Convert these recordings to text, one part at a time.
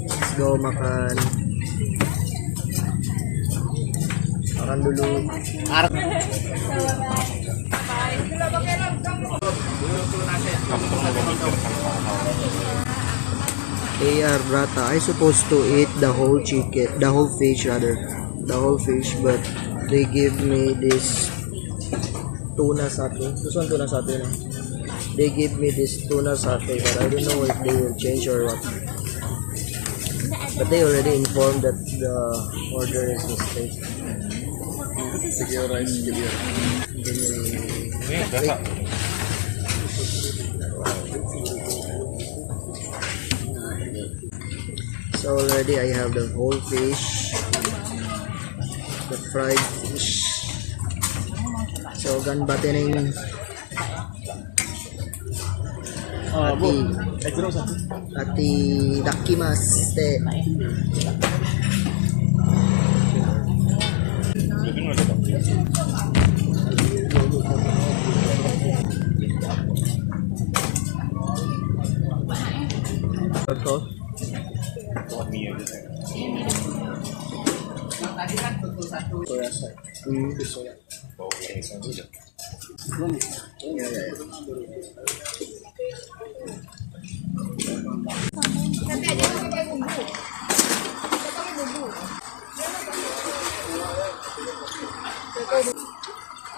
Let's go makan. Makan dulu. AR Brata, I supposed to eat the whole chicken, the whole fish rather, the whole fish, but they give me this tuna satay. This one tuna satay na. They give me this tuna satay, but I don't know if they will change or what. But they already informed that the order is mistake. Sige, rice, give me. So already I have the whole fish, the fried fish. So ganbatin ati dakimasu. Soya sauce. Soya.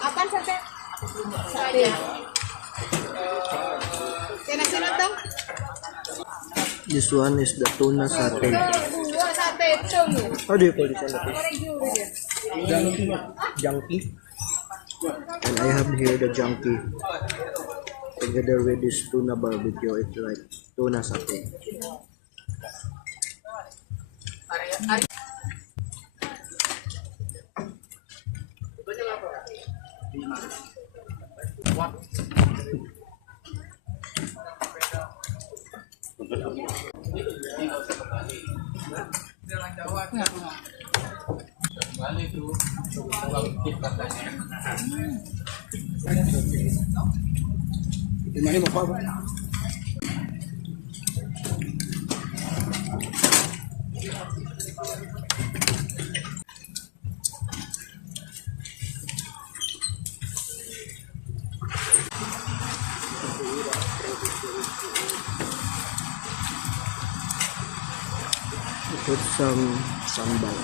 Apaan sate? Sate. Sino to? This one is the tuna satay. Sate, chong. How do you call this one? Junkie. And I have here the junkie. Together with this tuna barbecue, it's like tuna satay. Gimana mau apa? Put some sambal.